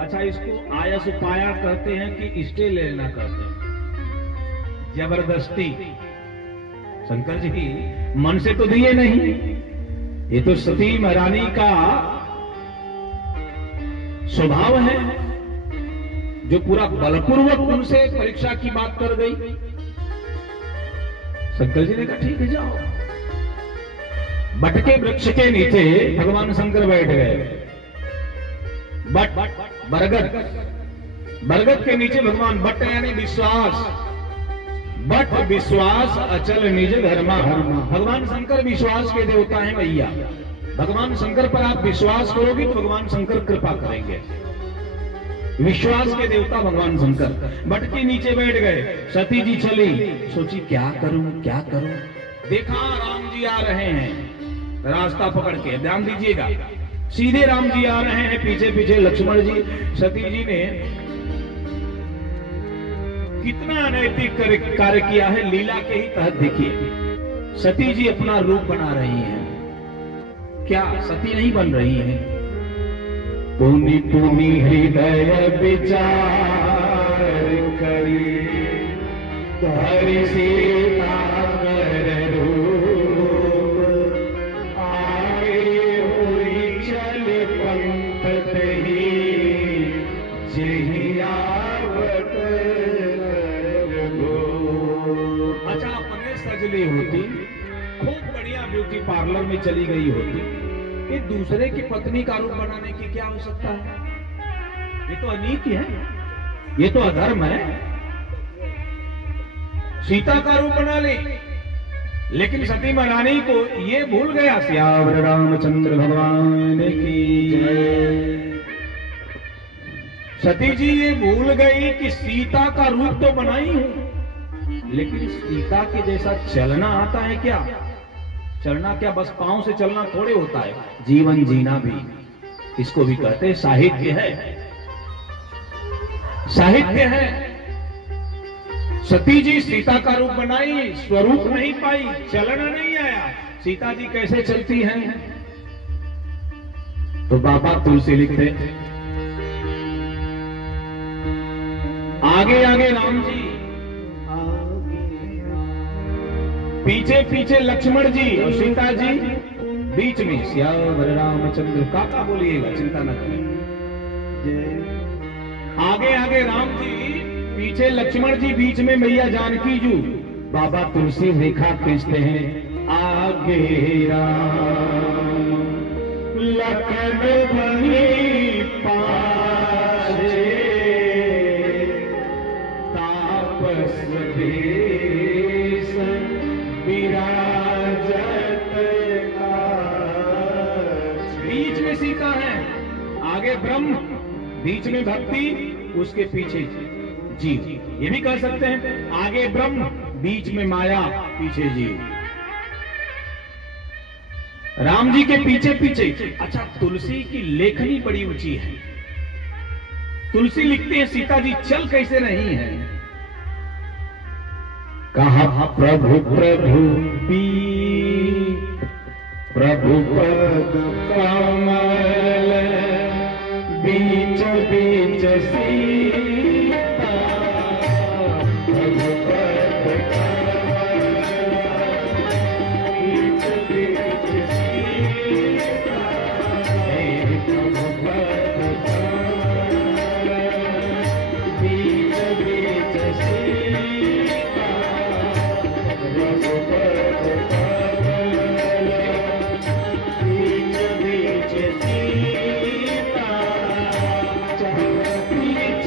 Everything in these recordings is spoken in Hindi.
अच्छा, इसको आयस पाया कहते हैं कि स्टे लेना कहते हैं, जबरदस्ती। शंकर जी मन से तो दिए नहीं, ये तो सती महारानी का स्वभाव है जो पूरा बलपूर्वक उनसे परीक्षा की बात कर गई। शंकर जी ने कहा ठीक है जाओ। बट के वृक्ष के नीचे भगवान शंकर बैठ गए। बरगद के नीचे भगवान बट यानी विश्वास, बट विश्वास अचल निज धर्मा। भगवान शंकर विश्वास के देवता हैं भैया। भगवान शंकर पर आप विश्वास करोगे तो भगवान शंकर कृपा करेंगे। विश्वास के देवता भगवान शंकर बट के नीचे बैठ गए। सती जी चली, सोची क्या करूं क्या करूं। देखा राम जी आ रहे हैं रास्ता पकड़ के, ध्यान दीजिएगा, सीधे राम जी आ रहे हैं, पीछे पीछे लक्ष्मण जी। सती जी ने कितना अनैतिक कार्य किया है, लीला के ही तहत देखिए। सती जी अपना रूप बना रही हैं, क्या सती नहीं बन रही हैं? पुनि पुनि हृदय विचार करी, हरि सीता कर रूप, आए हुई चल पंथ दही, जही आवत अच्छा, अपने सजली होती, खूब बढ़िया ब्यूटी पार्लर में चली गई होती, ये दूसरे की पत्नी का रूप बनाने की क्या आवश्यकता है? ये तो अनीति है, ये तो अधर्म है। सीता का रूप बना ली, लेकिन सती महारानी को ये भूल गया। सियावर रामचंद्र भगवान की जय। सती जी ये भूल गई कि सीता का रूप तो बनाई हूं, लेकिन सीता के जैसा चलना आता है क्या? चलना क्या बस पांव से चलना थोड़े होता है, जीवन जीना भी, इसको भी कहते हैं साहित्य है, साहित्य है। सती जी सीता का रूप बनाई, स्वरूप नहीं पाई, चलना नहीं आया। सीता जी कैसे चलती हैं? तो बाबा तुलसी लिखते, आगे आगे राम जी, पीछे पीछे लक्ष्मण जी और सीता जी, बीच में सियावर रामचंद्र। काका बोलिएगा, चिंता न करें। आगे आगे राम जी, पीछे लक्ष्मण जी, बीच में मैया जानकी जी। बाबा तुलसी रेखा खींचते हैं, आगे राम लखन बनी पाछे, तापस भेष विराजत बीच में सीता है, आगे ब्रह्म, बीच में भक्ति, उसके पीछे जीव। ये भी कह सकते हैं आगे ब्रह्म, बीच में माया, पीछे जीव। राम जी के पीछे पीछे। अच्छा, तुलसी की लेखनी बड़ी ऊंची है। तुलसी लिखते हैं सीता जी चल कैसे रही है। कहा प्रभु प्रभु पी, प्रभु पद कमल, बीच बीच सीता, प्रभु पद कमल, बीच बीच सीता, प्रभु पद कमल, बीच बीच सीता, प्रभु पद कमल, बीच बीच सीता, बीच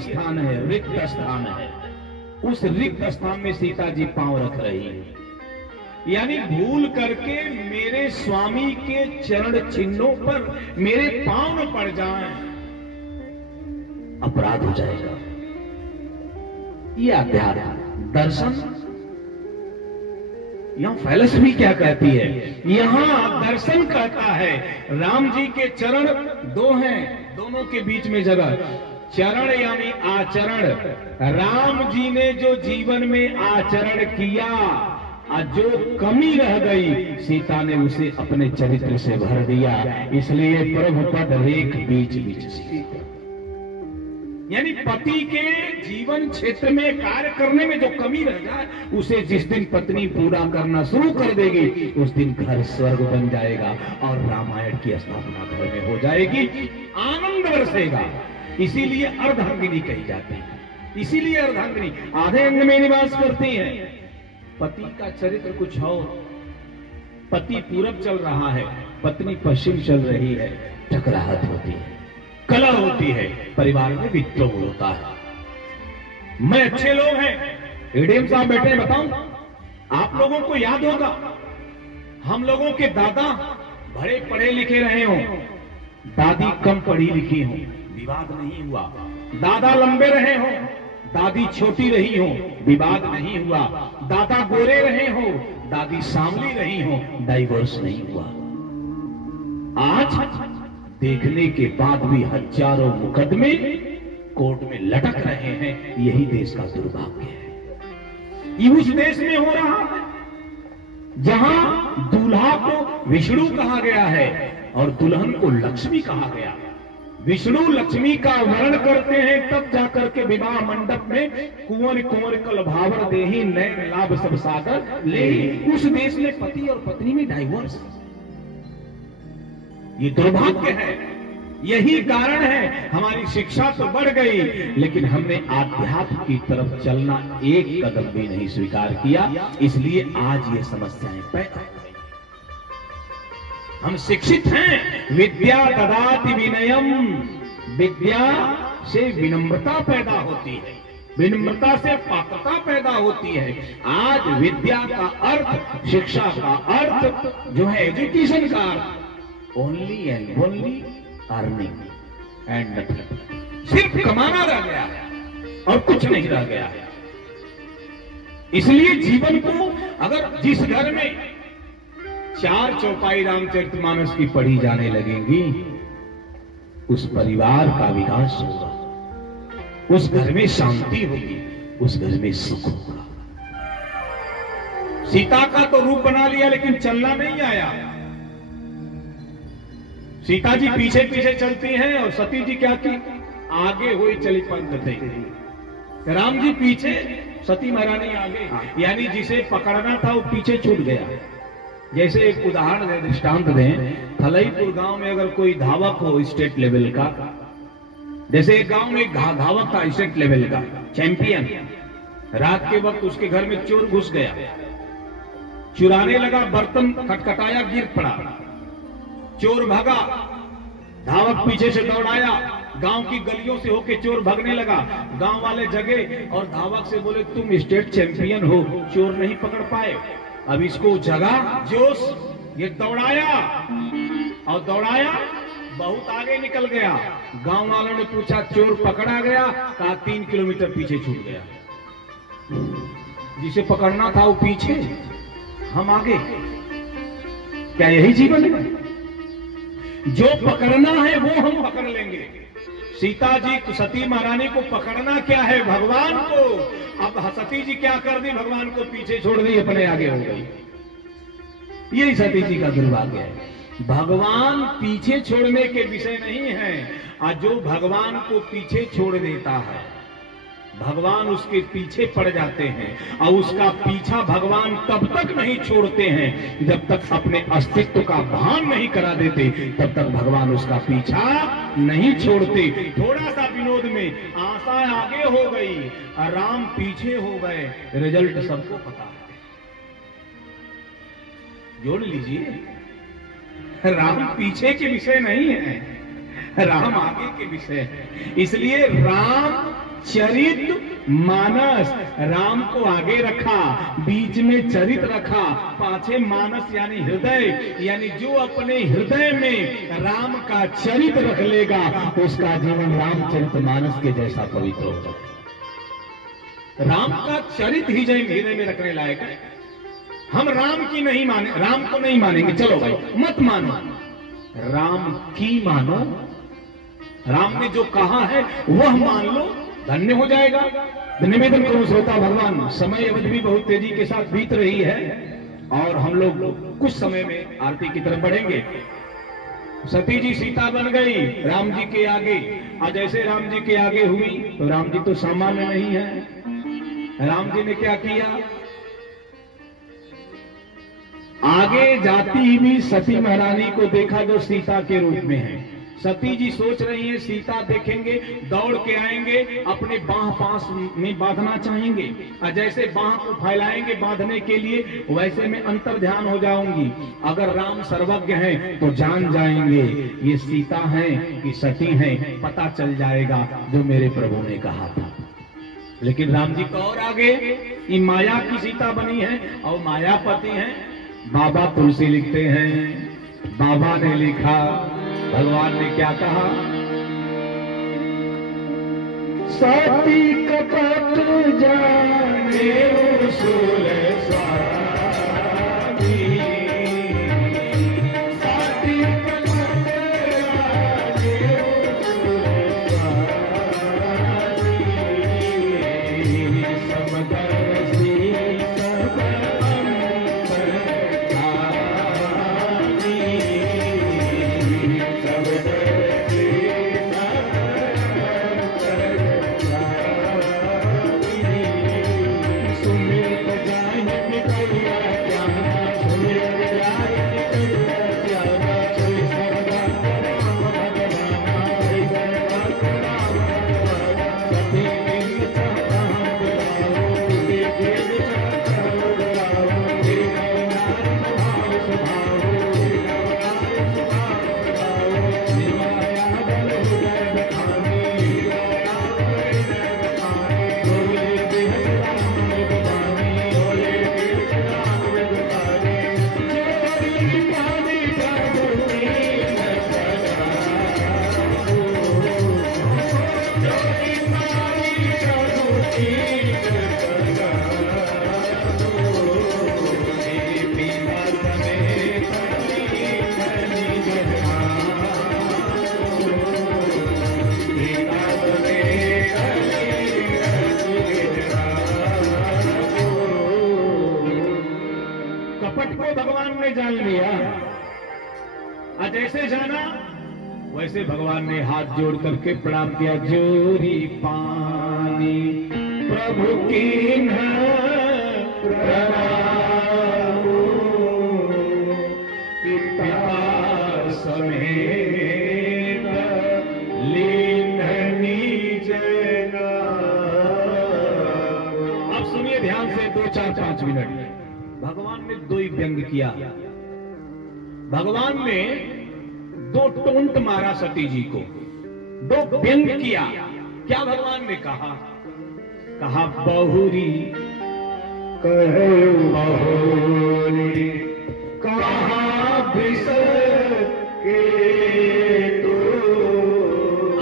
स्थान है, रिक्त स्थान है। उस रिक्त स्थान में सीता जी पांव रख रही है, यानी भूल करके मेरे स्वामी के चरण चिन्हों पर मेरे पांव न पड़ जाएं, अपराध हो जाएगा। ये अध्यात्म दर्शन। यहां फिलॉसफी क्या कहती है? यहां दर्शन कहता है राम जी के चरण दो हैं, दोनों के बीच में जगह। चरण यानी आचरण। राम जी ने जो जीवन में आचरण किया और जो कमी रह गई, सीता ने उसे अपने चरित्र से भर दिया। इसलिए प्रभु पद रेख बीच बीच सीता, यानी पति के जीवन क्षेत्र में कार्य करने में जो कमी रह जाए, उसे जिस दिन पत्नी पूरा करना शुरू कर देगी, उस दिन घर स्वर्ग बन जाएगा और रामायण की स्थापना घर में हो जाएगी, आनंद बरसेगा। इसीलिए अर्धांगिनी कही जाती है। इसीलिए अर्धांगिनी आधे अंग में निवास करती है। पति का चरित्र कुछ और, पति पूरब चल रहा है, पत्नी पश्चिम चल रही है, टकराहट होती है, कला होती है, परिवार में विद्रोह होता है। मैं अच्छे लोग हैं, एडीएम साहब बैठे हैं, बताऊं आप लोगों को याद होगा, हम लोगों के दादा बड़े पढ़े लिखे रहे हों, दादी कम पढ़ी लिखी हो, विवाद नहीं हुआ। दादा लंबे रहे हों, दादी छोटी रही हो, विवाद नहीं हुआ। दादा गोरे रहे हो, दादी सांवली रही हो, डाइवोर्स नहीं हुआ। आज देखने के बाद भी हजारों मुकदमे कोर्ट में लटक रहे हैं। यही देश का दुर्भाग्य है। ये उस देश में हो रहा है जहां दूल्हा को विष्णु कहा गया है और दुल्हन को लक्ष्मी कहा गया। विष्णु लक्ष्मी का वर्ण करते हैं, तब जाकर के विवाह मंडप में कुंवर कुंवर कल भावर देही नैन लाभ सब सागर ले। उस देश में पति और पत्नी में डाइवोर्स। ये दुर्भाग्य है। यही कारण है हमारी शिक्षा तो बढ़ गई, लेकिन हमने आध्यात्म की तरफ चलना एक कदम भी नहीं स्वीकार किया। इसलिए आज ये समस्याएं पैदा हो गई। हम शिक्षित हैं, विद्या ददाति विनयम, विद्या से विनम्रता पैदा होती है, विनम्रता से पात्रता पैदा होती है। आज विद्या का अर्थ, शिक्षा का अर्थ जो है एजुकेशन का अर्थ, only and only earning and nothing, सिर्फ कमाना रह गया है और कुछ नहीं रह गया है। इसलिए जीवन को अगर जिस घर में 4 चौपाई रामचरितमानस की पढ़ी जाने लगेंगी, उस परिवार का विकास होगा, उस घर में शांति होगी, उस घर में सुख होगा। सीता का तो रूप बना लिया लेकिन चलना नहीं आया। सीता जी पीछे पीछे चलती हैं और सती जी क्या की, आगे हुई चली पंथ थे। राम जी पीछे, सती महारानी आगे, यानी जिसे पकड़ना था वो पीछे छूट गया। जैसे एक उदाहरण दे, दृष्टांत दें, थलईपुर गांव में अगर कोई धावक हो स्टेट लेवल का, जैसे एक गांव में एक धावक था स्टेट लेवल का चैंपियन, रात के वक्त उसके घर में चोर घुस गया, चुराने लगा, बर्तन खटखटाया, गिर पड़ा, चोर भागा, धावक पीछे से दौड़ाया, गांव की गलियों से होके चोर भागने लगा। गांव वाले जगे और धावक से बोले तुम स्टेट चैंपियन हो, चोर नहीं पकड़ पाए। अब इसको जगा जोश, ये दौड़ाया और दौड़ाया, बहुत आगे निकल गया। गांव वालों ने पूछा चोर पकड़ा गया? कहा 3 किलोमीटर पीछे छूट गया। जिसे पकड़ना था वो पीछे, हम आगे। क्या यही जीवन है? जो पकड़ना है वो हम पकड़ लेंगे। सीता जी को, सती महारानी को पकड़ना क्या है? भगवान को। अब सती जी क्या कर दी? भगवान को पीछे छोड़ दी, अपने आगे हो गई। यही सती जी का दुर्भाग्य है। भगवान पीछे छोड़ने के विषय नहीं है, और जो भगवान को पीछे छोड़ देता है, भगवान उसके पीछे पड़ जाते हैं। और उसका पीछा भगवान तब तक नहीं छोड़ते हैं जब तक अपने अस्तित्व का भान नहीं करा देते, तब तक भगवान उसका पीछा नहीं छोड़ते। थोड़ा सा विनोद में आशा आगे हो गई और राम पीछे हो गए, रिजल्ट सबको पता है। जोड़ लीजिए, राम पीछे के विषय नहीं है, राम आगे के विषय है। इसलिए राम चरित मानस, राम को आगे रखा, बीच में चरित रखा, पाछे मानस यानी हृदय, यानी जो अपने हृदय में राम का चरित रख लेगा उसका जीवन रामचरित मानस के जैसा पवित्र होगा। राम का चरित ही जय हृदय में रखने लायक है। हम राम की नहीं माने, राम को नहीं मानेंगे, चलो भाई मत मानो, राम की मानो, राम ने जो कहा है वह मान लो, धन्य हो जाएगा। निवेदन करो श्रोता भगवान, समय अवधि भी बहुत तेजी के साथ बीत रही है और हम लोग कुछ समय में आरती की तरफ बढ़ेंगे। सती जी सीता बन गई राम जी के आगे, और जैसे राम जी के आगे हुई तो राम जी तो सामान्य नहीं है। राम जी ने क्या किया, आगे जाती हुई सती महारानी को देखा जो सीता के रूप में है। सती जी सोच रही हैं सीता देखेंगे दौड़ के आएंगे, अपने बाह पास में बांधना चाहेंगे, और जैसे बाह को फैलाएंगे बांधने के लिए वैसे में अंतर ध्यान हो जाऊंगी। अगर राम सर्वज्ञ हैं तो जान जाएंगे ये सीता हैं कि सती हैं, पता चल जाएगा जो मेरे प्रभु ने कहा था। लेकिन राम जी को और आगे ये माया की सीता बनी है और मायापति हैं। बाबा तुलसी लिखते हैं, बाबा ने लिखा, भगवान ने क्या कहा, सती कपट जाने उसूल स्वामी, सती कपट जाने उसूल स्वामी, समदर्शी सब जान लिया। जैसे जाना वैसे भगवान ने हाथ जोड़ करके प्रणाम किया, जोरी पानी प्रभु की समेत लीननी जना। अब सुनिए ध्यान से 2, 4, 5 मिनट। भगवान ने 2 ही व्यंग किया। भगवान ने 2 टोंट मारा सती जी को, 2 व्यंग किया। क्या भगवान ने कहा, बहुरी कहे बहुरी कहा बिसर के तो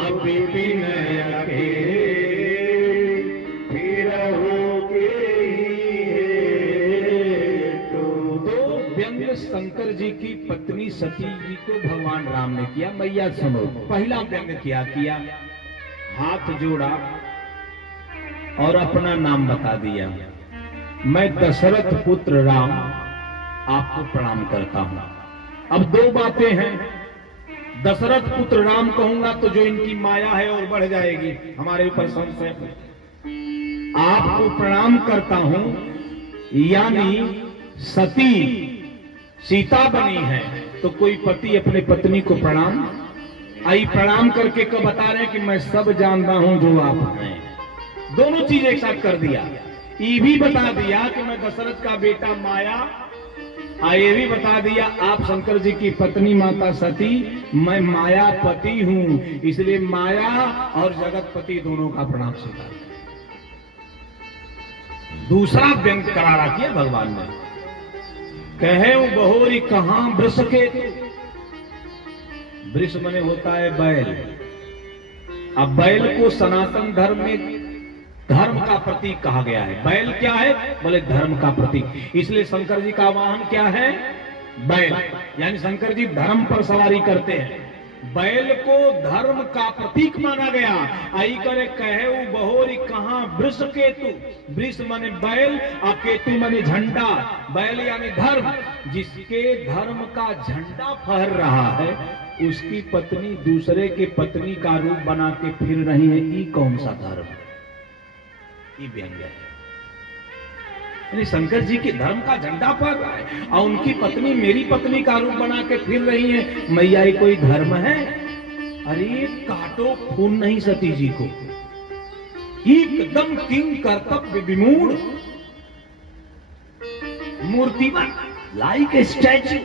अभी विनय के फिर हो के तो। 2 व्यंग शंकर जी की पत्नी सती जी को भगवान राम ने किया। मैया सुनो, पहला व्यंग क्या किया, हाथ जोड़ा और अपना नाम बता दिया, मैं दशरथ पुत्र राम आपको प्रणाम करता हूं। अब 2 बातें हैं, दशरथ पुत्र राम कहूंगा तो जो इनकी माया है और बढ़ जाएगी, हमारे ऊपर संशय। आपको प्रणाम करता हूं यानी सती सीता बनी है तो कोई पति अपने पत्नी को प्रणाम, आई प्रणाम करके को बता रहे कि मैं सब जानता हूं जो आप हैं। दोनों चीज एक साथ कर दिया। ये भी बता दिया कि मैं दशरथ का बेटा माया ये भी बता दिया आप शंकर जी की पत्नी माता सती, मैं मायापति हूं, इसलिए माया और जगतपति दोनों का प्रणाम स्वीकार करें। दूसरा व्यंग करारा किया भगवान ने, कहे बहोरी कहां वृष के, वृष मने होता है बैल। अब बैल को सनातन धर्म में धर्म का प्रतीक कहा गया है। बैल क्या है? बोले धर्म का प्रतीक। इसलिए शंकर जी का वाहन क्या है? बैल। यानी शंकर जी धर्म पर सवारी करते हैं। बैल को धर्म का प्रतीक माना गया। आई करे कहे बहोरी कहां वृष केतु, वृष माने बैल और केतु माने झंडा। बैल यानी धर्म, जिसके धर्म का झंडा फहर रहा है उसकी पत्नी दूसरे के पत्नी का रूप बना के फिर रही है, ये कौन सा धर्म? ये व्यंग है। यानी शंकर जी के धर्म का झंडा फहर रहा है और उनकी पत्नी मेरी पत्नी का रूप बना के फिर रही है, मैया ये कोई धर्म है? अरे काटो खून नहीं सती जी को, एकदम किंग कर्तव्य विमूढ़ मूर्तिमान लाइक ए स्टैच्यू,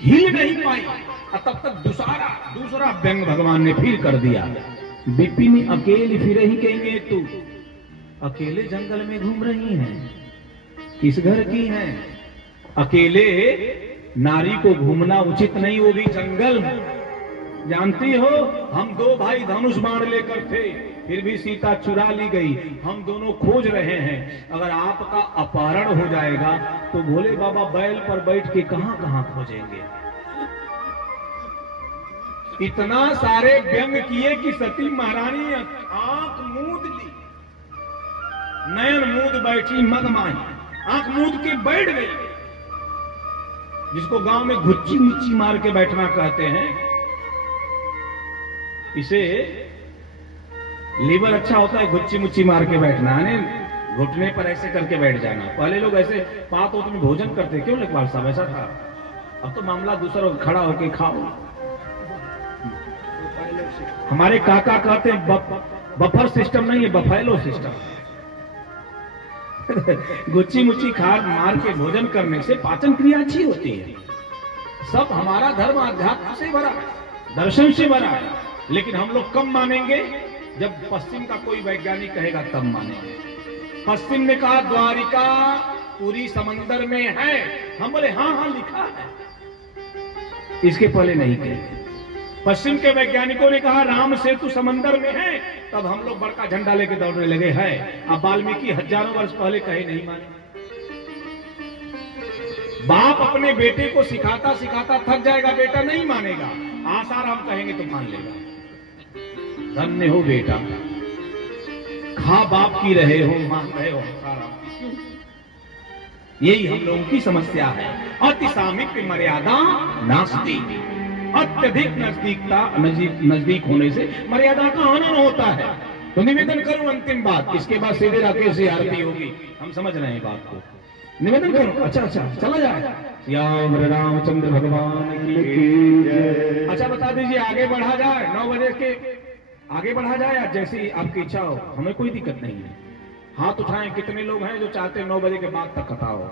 हिल नहीं पाई। तब तक दूसरा व्यंग भगवान ने फिर कर दिया। विपिन अकेले फिर ही कहेंगे, तू अकेले जंगल में घूम रही हैं, किस घर की हैं? अकेले नारी को घूमना उचित नहीं होगी जंगल। जानती हो हम दो भाई धनुष बाण लेकर थे, फिर भी सीता चुरा ली गई। हम दोनों खोज रहे हैं, अगर आपका अपहरण हो जाएगा तो भोले बाबा बैल पर बैठ के कहां कहां खोजेंगे। इतना सारे व्यंग किए कि सती महारानी आंख मूंद ली, नयन मूंद बैठी मगमाई, आंख मूंद के बैठ गई, जिसको गांव में घुच्ची मुच्ची मार के बैठना कहते हैं। इसे लीवर अच्छा होता है घुच्ची मुच्ची मार के बैठना, घुटने पर ऐसे करके बैठ जाना। पहले लोग ऐसे पात होते में भोजन करते, क्यों लेखपाल साहब? ऐसा था। अब तो मामला दूसरा, खड़ा होके खाओ। हमारे काका कहते हैं बफर सिस्टम नहीं है, बफेलो सिस्टम। गुच्ची मुच्ची खार मार के भोजन करने से पाचन क्रिया अच्छी होती है। सब हमारा धर्म अध्यात्म से भरा है, दर्शन से भरा है, लेकिन हम लोग कम मानेंगे जब पश्चिम का कोई वैज्ञानिक कहेगा तब मानेंगे। पश्चिम ने कहा द्वारिका पूरी समंदर में है, हम बोले हाँ हाँ लिखा है, इसके पहले नहीं कहे। पश्चिम के वैज्ञानिकों ने कहा राम सेतु समंदर में है, तब हम लोग बड़का झंडा लेके दौड़ने लगे हैं। अब वाल्मीकि हजारों वर्ष पहले कहे नहीं माने। बाप अपने बेटे को सिखाता सिखाता थक जाएगा, बेटा नहीं मानेगा, आसाराम कहेंगे तो मान लेगा। धन्य हो बेटा, खा बाप की रहे हो, मान रहे हो आसाराम की, क्यों? यही हम लोगों की समस्या है। अति सामीप्य मर्यादा नास्ति, अत्यधिक नजदीक होने से मर्यादा का हनन होता है। तो निवेदन करूं अंतिम बात, इसके बाद सीधे राकेश से आरती होगी, हम समझ रहे हैं बात को। निवेदन करूं, अच्छा चला जाए। श्याम रामचंद्र भगवान की जय। अच्छा बता दीजिए, आगे बढ़ा जाए 9 बजे के आगे बढ़ा जाए या जैसी आपकी इच्छा हो, हमें कोई दिक्कत नहीं है। हाथ उठाएं, कितने लोग हैं जो चाहते हैं 9 बजे के बाद तक कथा हो?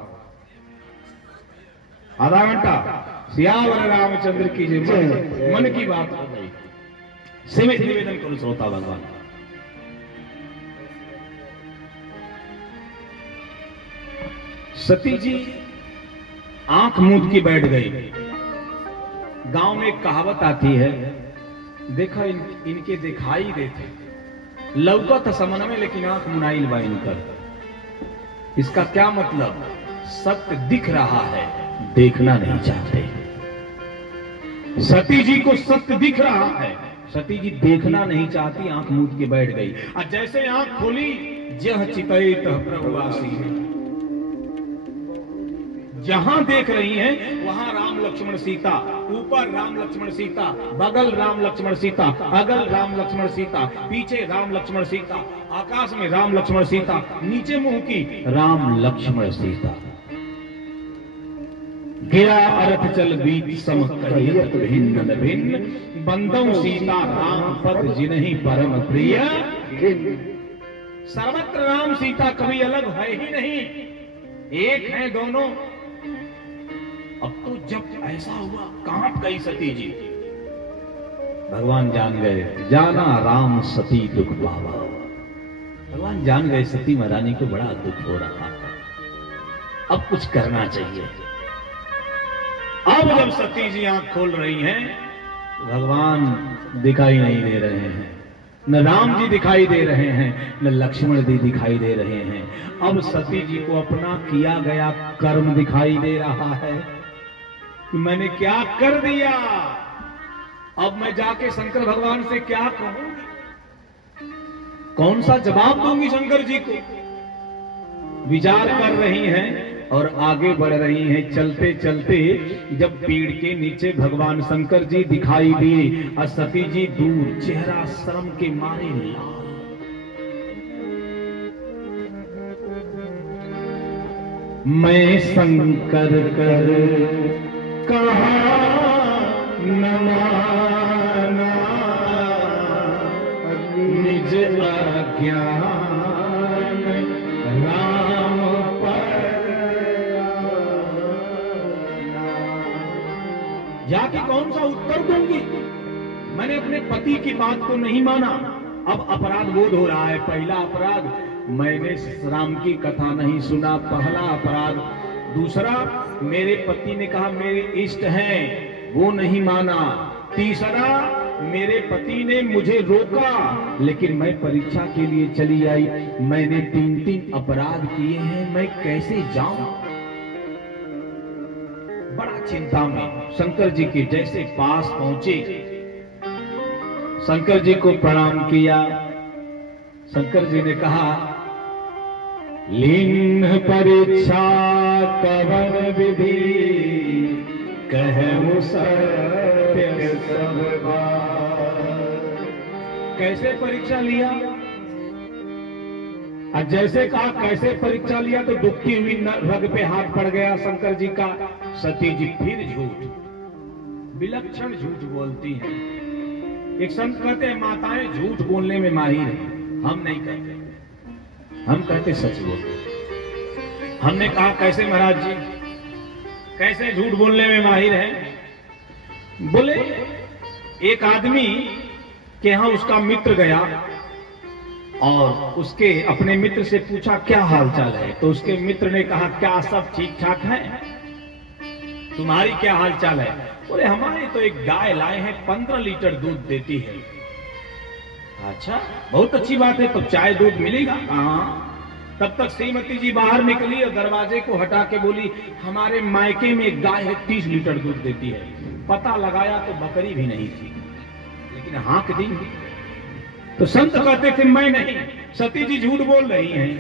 आधा घंटा। सियावर रामचंद्र की जय। मन की बात हो गई। सीमित निवेदन करो श्रोता भगवान। सती जी आंख मूंद के बैठ गई। गांव में एक कहावत आती है, देखा इनके दिखाई देते, लौकत समन में लेकिन आंख मुनाइल बा इनकर। इसका क्या मतलब? सत्य दिख रहा है, देखना नहीं चाहते। सती जी को सत्य दिख रहा है, सती जी देखना नहीं चाहती, आंख मूंद के बैठ गई। और जैसे आंख खोली, जह चितैत प्रभुवासी है, जहां देख रही हैं वहां राम लक्ष्मण सीता, ऊपर राम लक्ष्मण सीता, बगल राम लक्ष्मण सीता, अगल राम लक्ष्मण सीता, पीछे राम लक्ष्मण सीता, आकाश में राम लक्ष्मण सीता, नीचे मुंह की राम लक्ष्मण सीता। गिरा अर्थ चल बीच सम कहियत भिन्न भिन्न, बंदों सीता राम पद जिन्हीं परम प्रिय। सर्वत्र राम सीता कभी अलग है ही नहीं, एक है दोनों। ऐसा हुआ, कहां गई सती जी? भगवान जान गए, जाना राम सती दुख पावा। भगवान जान गए सती महारानी को बड़ा दुख हो रहा है, अब कुछ करना चाहिए। अब जब सती जी आंख खोल रही हैं, भगवान दिखाई नहीं दे रहे हैं, न राम जी दिखाई दे रहे हैं, न लक्ष्मण जी दिखाई दे रहे हैं। अब सती जी को अपना किया गया कर्म दिखाई दे रहा है कि मैंने क्या कर दिया। अब मैं जाके शंकर भगवान से क्या कहूंगी, कौन सा जवाब दूंगी शंकर जी को। विचार कर रही हैं और आगे बढ़ रही हैं। चलते चलते जब पेड़ के नीचे भगवान शंकर जी दिखाई दिए और सती जी दूर, चेहरा शर्म के मारे लाल। मैं शंकर कर कहा न माना, निज अज्ञान राम जाके कौन सा उत्तर दूंगी। मैंने अपने पति की बात को नहीं माना, अब अपराध बोध हो रहा है। पहला अपराध, मैंने राम की कथा नहीं सुना, पहला अपराध। दूसरा, मेरे पति ने कहा मेरे इष्ट हैं, वो नहीं माना। तीसरा, मेरे पति ने मुझे रोका, लेकिन मैं परीक्षा के लिए चली आई। मैंने 3 अपराध किए हैं, मैं कैसे जाऊं। बड़ा चिंता में शंकर जी के जैसे पास पहुंचे, शंकर जी को प्रणाम किया। शंकर जी ने कहा, लीन परीक्षा कवन विधि, कहूं सत्य सब बात। कैसे परीक्षा लिया? और जैसे कहा कैसे परीक्षा लिया, तो दुखती हुई रग पे हाथ पड़ गया शंकर जी का। सती जी फिर झूठ, विलक्षण झूठ बोलती हैं। एक संत कहते हैं माताएं झूठ बोलने में माहिर हैं, हम नहीं कहते, हम कहते सच बोलते। हमने कहा कैसे महाराज जी, कैसे झूठ बोलने में माहिर हैं? बोले एक आदमी के यहां उसका मित्र गया और उसके अपने मित्र से पूछा क्या हालचाल है। तो उसके मित्र ने कहा क्या सब ठीक ठाक है, तुम्हारी क्या हालचाल है? बोले हमारे तो एक गाय लाए हैं, 15 लीटर दूध देती है। अच्छा, बहुत अच्छी बात है, तो चाय दूध मिलेगा? हाँ। तब तक श्रीमती जी बाहर निकली और दरवाजे को हटा के बोली, हमारे मायके में एक गाय है, 30 लीटर दूध देती है। पता लगाया तो बकरी भी नहीं थी, लेकिन हाँक दी। तो संत कहते थे मैं नहीं, सती जी झूठ बोल रही हैं।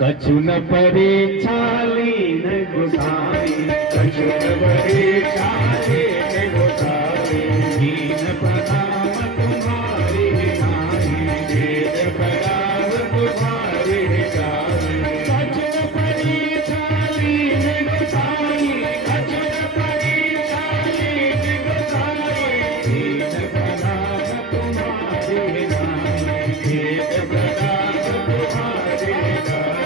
कछु न परीक्षा लीन गोसाई, कछु न परीक्षा लीन गोसाई, दीन प्रणाम तुम्हारी नाई, वेद प्रणाम तुम्हारी नाई। कछु न परीक्षा लीन गोसाई, कछु न परीक्षा लीन गोसाई, दीन प्रणाम तुम्हारी नाई, वेद प्रणाम तुम्हारी नाई।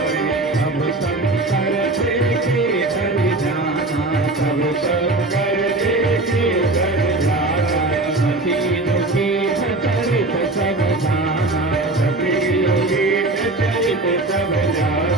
सब जाना,